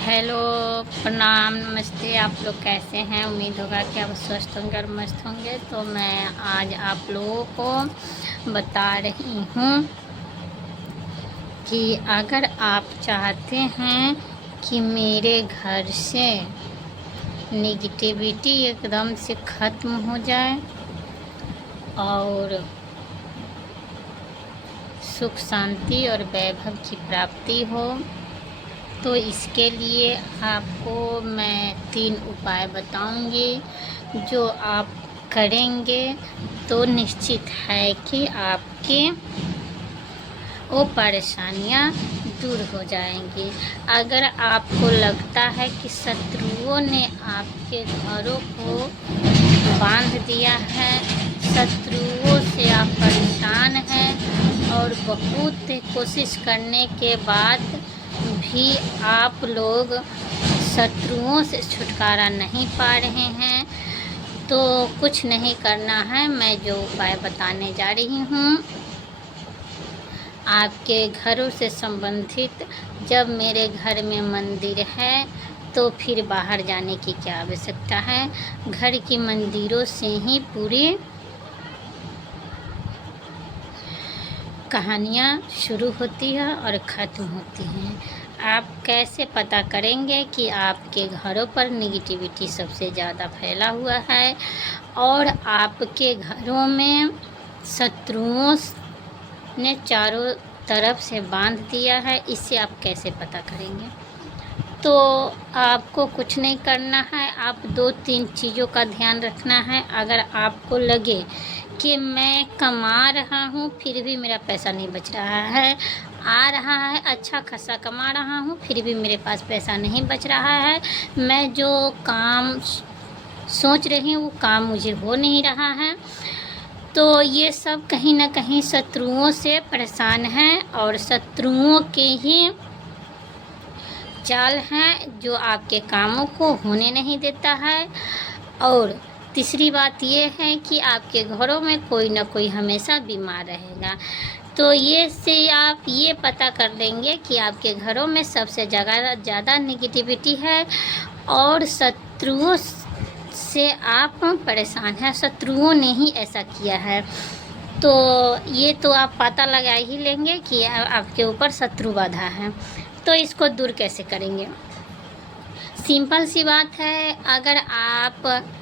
Hello, प्रणाम, नमस्ते। आप लोग कैसे हैं? उम्मीद होगा कि आप स्वस्थ होंगे और मस्त होंगे। तो मैं आज आप लोगों को बता रही हूँ कि अगर आप चाहते हैं कि मेरे घर से नेगेटिविटी एकदम से ख़त्म हो जाए और सुख शांति और वैभव की प्राप्ति हो, तो इसके लिए आपको मैं 3 उपाय बताऊंगी। जो आप करेंगे तो निश्चित है कि आपके वो परेशानियां दूर हो जाएंगी। अगर आपको लगता है कि शत्रुओं ने आपके घरों को बांध दिया है, शत्रुओं से आप परेशान हैं और बहुत कोशिश करने के बाद भी आप लोग शत्रुओं से छुटकारा नहीं पा रहे हैं, तो कुछ नहीं करना है। मैं जो उपाय बताने जा रही हूँ, आपके घरों से संबंधित जब मेरे घर में मंदिर है तो फिर बाहर जाने की क्या आवश्यकता है। घर की मंदिरों से ही पूरी कहानियाँ शुरू होती है और ख़त्म होती हैं। आप कैसे पता करेंगे कि आपके घरों पर नेगेटिविटी सबसे ज़्यादा फैला हुआ है और आपके घरों में शत्रुओं ने चारों तरफ से बांध दिया है, इससे आप कैसे पता करेंगे? तो आपको कुछ नहीं करना है। आप 2-3 चीज़ों का ध्यान रखना है। अगर आपको लगे कि मैं कमा रहा हूँ फिर भी मेरा पैसा नहीं बच रहा है, आ रहा है अच्छा खासा कमा रहा हूँ फिर भी मेरे पास पैसा नहीं बच रहा है, मैं जो काम सोच रही हूँ वो काम मुझे हो नहीं रहा है, तो ये सब कहीं ना कहीं शत्रुओं से परेशान हैं और शत्रुओं के ही चाल हैं जो आपके कामों को होने नहीं देता है। और तीसरी बात ये है कि आपके घरों में कोई ना कोई हमेशा बीमार रहेगा। तो ये से आप ये पता कर लेंगे कि आपके घरों में सबसे ज़्यादा नेगेटिविटी है और शत्रुओं से आप परेशान हैं, शत्रुओं ने ही ऐसा किया है। तो ये तो आप पता लगा ही लेंगे कि आपके ऊपर शत्रु बाधा है। तो इसको दूर कैसे करेंगे? सिंपल सी बात है। अगर आप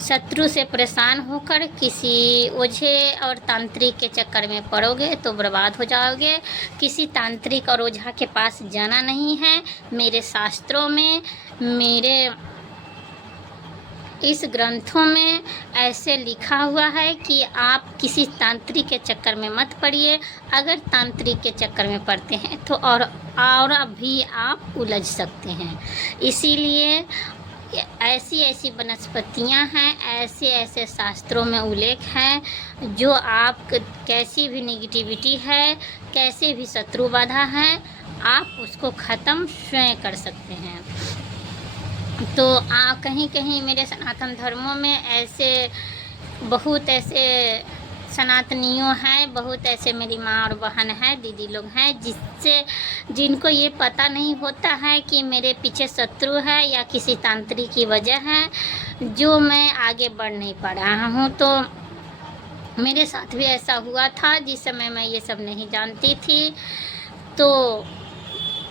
शत्रु से परेशान होकर किसी ओझे और तांत्रिक के चक्कर में पड़ोगे तो बर्बाद हो जाओगे। किसी तांत्रिक और ओझा के पास जाना नहीं है। मेरे शास्त्रों में, मेरे इस ग्रंथों में ऐसे लिखा हुआ है कि आप किसी तांत्रिक के चक्कर में मत पड़िए। अगर तांत्रिक के चक्कर में पड़ते हैं तो और भी आप उलझ सकते हैं। इसीलिए ऐसी वनस्पतियां हैं, ऐसे शास्त्रों में उल्लेख है जो आप कैसी भी नेगेटिविटी है, कैसे भी शत्रु बाधा है, आप उसको ख़त्म स्वयं कर सकते हैं। तो कहीं कहीं मेरे सनातन धर्मों में बहुत ऐसे सनातनियों हैं, बहुत ऐसे मेरी माँ और बहन है, दीदी लोग हैं जिनको ये पता नहीं होता है कि मेरे पीछे शत्रु है या किसी तांत्रिक की वजह है जो मैं आगे बढ़ नहीं पा रहा हूँ। तो मेरे साथ भी ऐसा हुआ था जिस समय मैं ये सब नहीं जानती थी। तो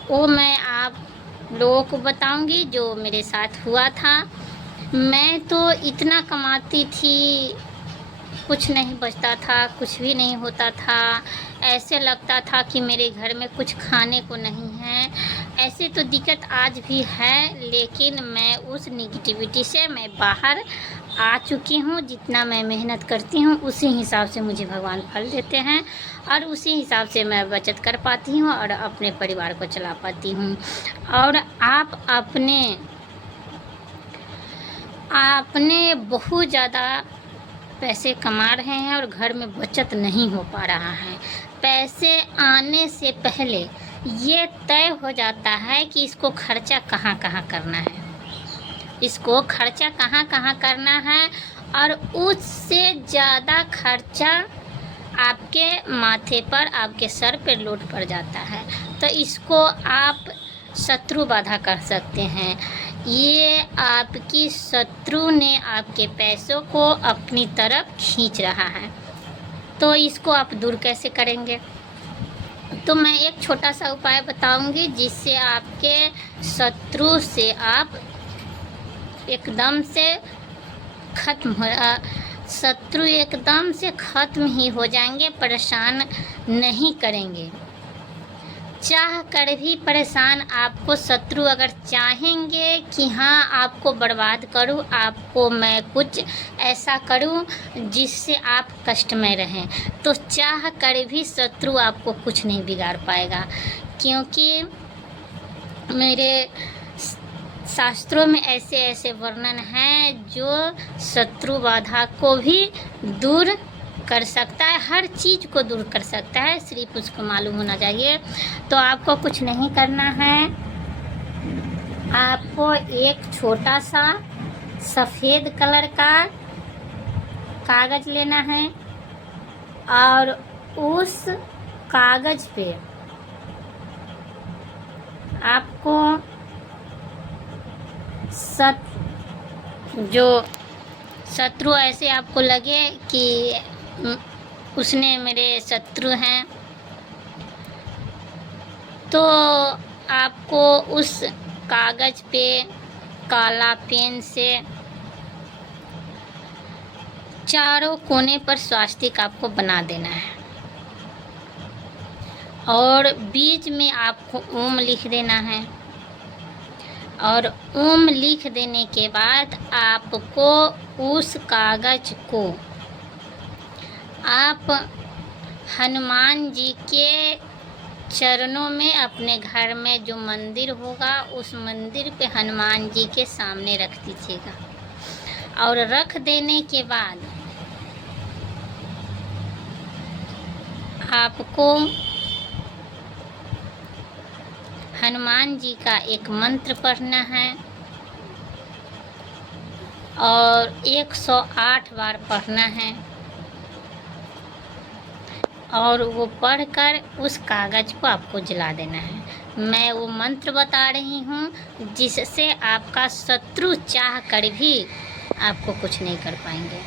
वो मैं आप लोगों को बताऊंगी जो मेरे साथ हुआ था। मैं तो इतना कमाती थी, कुछ नहीं बचता था, कुछ भी नहीं होता था। ऐसे लगता था कि मेरे घर में कुछ खाने को नहीं है। ऐसे तो दिक्कत आज भी है, लेकिन मैं उस नेगेटिविटी से मैं बाहर आ चुकी हूँ। जितना मैं मेहनत करती हूँ उसी हिसाब से मुझे भगवान फल देते हैं और उसी हिसाब से मैं बचत कर पाती हूँ और अपने परिवार को चला पाती हूँ। और आप अपने बहुत ज़्यादा पैसे कमा रहे हैं और घर में बचत नहीं हो पा रहा है। पैसे आने से पहले ये तय हो जाता है कि इसको खर्चा कहाँ कहाँ करना है, इसको खर्चा कहाँ कहाँ करना है, और उससे ज़्यादा खर्चा आपके माथे पर, आपके सर पर लोड पड़ जाता है। तो इसको आप शत्रु बाधा कर सकते हैं। ये आपकी शत्रु ने आपके पैसों को अपनी तरफ खींच रहा है, तो इसको आप दूर कैसे करेंगे? तो मैं एक छोटा सा उपाय बताऊंगी जिससे आपके शत्रु से आप एकदम से शत्रु एकदम से ख़त्म ही हो जाएंगे, परेशान नहीं करेंगे। चाह कर भी परेशान आपको शत्रु अगर चाहेंगे कि हाँ आपको बर्बाद करूँ, आपको मैं कुछ ऐसा करूँ जिससे आप कष्ट में रहें, तो चाह कर भी शत्रु आपको कुछ नहीं बिगाड़ पाएगा, क्योंकि मेरे शास्त्रों में ऐसे ऐसे वर्णन हैं जो शत्रु बाधा को भी दूर कर सकता है, हर चीज़ को दूर कर सकता है, सिर्फ उसको मालूम होना चाहिए। तो आपको कुछ नहीं करना है, आपको एक छोटा सा सफ़ेद कलर का कागज़ लेना है और उस कागज़ पे आपको जो शत्रु ऐसे आपको लगे कि उसने मेरे शत्रु हैं, तो आपको उस कागज़ पे काला पेन से चारों कोने पर स्वास्तिक आपको बना देना है और बीच में आपको ओम लिख देना है। और ओम लिख देने के बाद आपको उस कागज़ को आप हनुमान जी के चरणों में, अपने घर में जो मंदिर होगा उस मंदिर पे हनुमान जी के सामने रख दीजिएगा। और रख देने के बाद आपको हनुमान जी का एक मंत्र पढ़ना है और 108 बार पढ़ना है और वो पढ़कर उस कागज़ को आपको जला देना है। मैं वो मंत्र बता रही हूँ जिससे आपका शत्रु चाह कर भी आपको कुछ नहीं कर पाएंगे।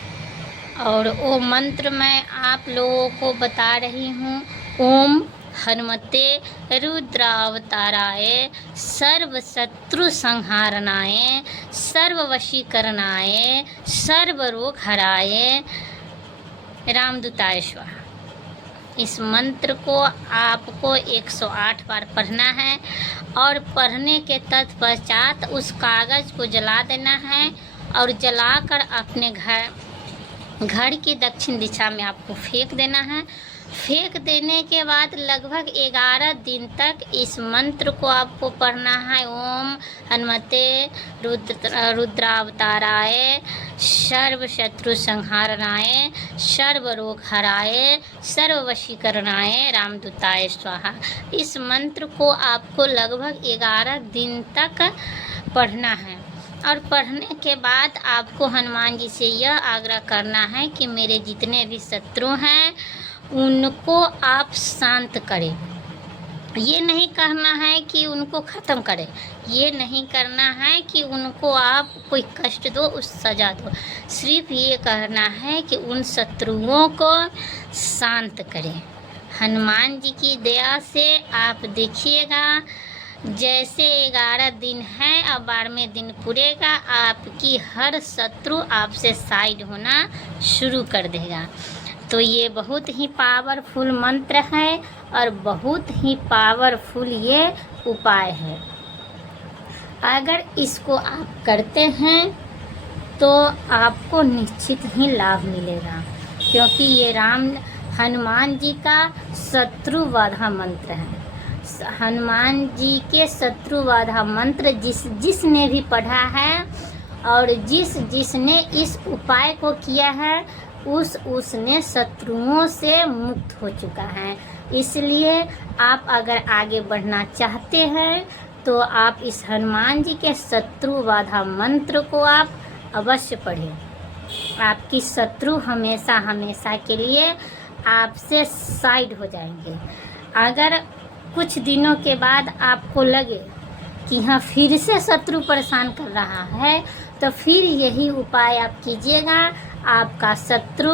और वो मंत्र मैं आप लोगों को बता रही हूँ। ओम हनुमते रुद्रावताराय सर्व शत्रु संहारणाय सर्व वशीकरणाय सर्व रोग हराय रामदूताय स्वाहा। इस मंत्र को आपको 108 बार पढ़ना है और पढ़ने के तत्पश्चात उस कागज़ को जला देना है और जलाकर अपने घर की दक्षिण दिशा में आपको फेंक देना है। फेंक देने के बाद लगभग 11 दिन तक इस मंत्र को आपको पढ़ना है। ओम हनुमते रुद्रावताराय सर्व शत्रु संहारणाय सर्व रोग हराय सर्व वशीकरणाय रामदूताय स्वाहा। इस मंत्र को आपको लगभग 11 दिन तक पढ़ना है और पढ़ने के बाद आपको हनुमान जी से यह आग्रह करना है कि मेरे जितने भी शत्रु हैं उनको आप शांत करें। ये नहीं करना है कि उनको ख़त्म करें, ये नहीं करना है कि उनको आप कोई कष्ट दो, उस सज़ा दो। सिर्फ ये कहना है कि उन शत्रुओं को शांत करें। हनुमान जी की दया से आप देखिएगा जैसे 11 दिन है और 12वें दिन पूरेगा, आपकी हर शत्रु आपसे साइड होना शुरू कर देगा। तो ये बहुत ही पावरफुल मंत्र है और बहुत ही पावरफुल ये उपाय है। अगर इसको आप करते हैं तो आपको निश्चित ही लाभ मिलेगा, क्योंकि ये हनुमान जी का शत्रु बाधा मंत्र है। हनुमान जी के शत्रु बाधा मंत्र जिसने भी पढ़ा है और जिसने इस उपाय को किया है उसने शत्रुओं से मुक्त हो चुका है। इसलिए आप अगर आगे बढ़ना चाहते हैं तो आप इस हनुमान जी के शत्रु बाधा मंत्र को आप अवश्य पढ़ें। आपकी शत्रु हमेशा हमेशा के लिए आपसे साइड हो जाएंगे। अगर कुछ दिनों के बाद आपको लगे कि हाँ फिर से शत्रु परेशान कर रहा है, तो फिर यही उपाय आप कीजिएगा, आपका शत्रु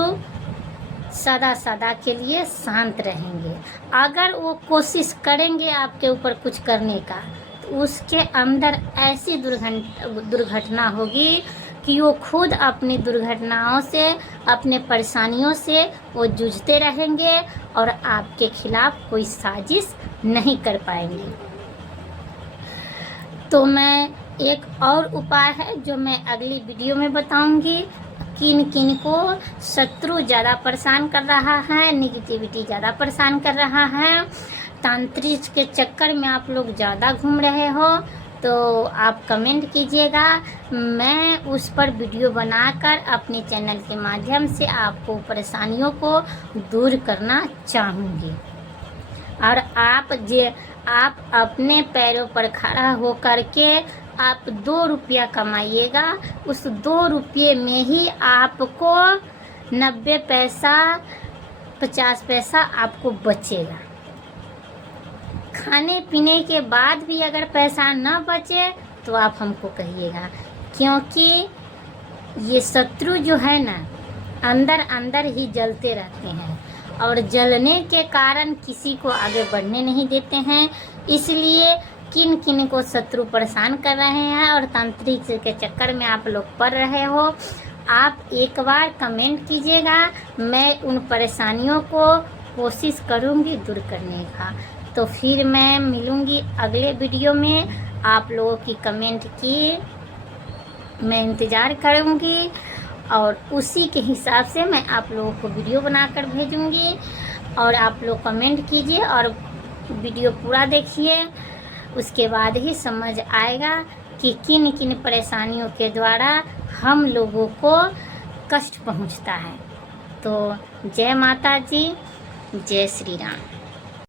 सदा सदा के लिए शांत रहेंगे। अगर वो कोशिश करेंगे आपके ऊपर कुछ करने का, तो उसके अंदर ऐसी दुर्घटना होगी कि वो खुद अपनी दुर्घटनाओं से, अपने परेशानियों से वो जूझते रहेंगे और आपके खिलाफ कोई साजिश नहीं कर पाएंगे। तो मैं एक और उपाय है जो मैं अगली वीडियो में बताऊंगी, किन किन को शत्रु ज़्यादा परेशान कर रहा है, निगेटिविटी ज़्यादा परेशान कर रहा है, तांत्रिक के चक्कर में आप लोग ज़्यादा घूम रहे हो, तो आप कमेंट कीजिएगा। मैं उस पर वीडियो बनाकर अपने चैनल के माध्यम से आपको परेशानियों को दूर करना चाहूँगी। और आप अपने पैरों पर खड़ा हो करके आप 2 रुपया कमाइएगा। उस 2 रुपये में ही आपको 90 पैसा 50 पैसा आपको बचेगा। खाने पीने के बाद भी अगर पैसा न बचे तो आप हमको कहिएगा, क्योंकि ये शत्रु जो है ना, अंदर अंदर ही जलते रहते हैं और जलने के कारण किसी को आगे बढ़ने नहीं देते हैं। इसलिए किन किन को शत्रु परेशान कर रहे हैं और तांत्रिक के चक्कर में आप लोग पड़ रहे हो, आप एक बार कमेंट कीजिएगा। मैं उन परेशानियों को कोशिश करूँगी दूर करने का। तो फिर मैं मिलूँगी अगले वीडियो में। आप लोगों की कमेंट की मैं इंतज़ार करूँगी और उसी के हिसाब से मैं आप लोगों को वीडियो बनाकर भेजूँगी। और आप लोग कमेंट कीजिए और वीडियो पूरा देखिए, उसके बाद ही समझ आएगा कि किन किन परेशानियों के द्वारा हम लोगों को कष्ट पहुंचता है। तो जय माता जी, जय श्री राम।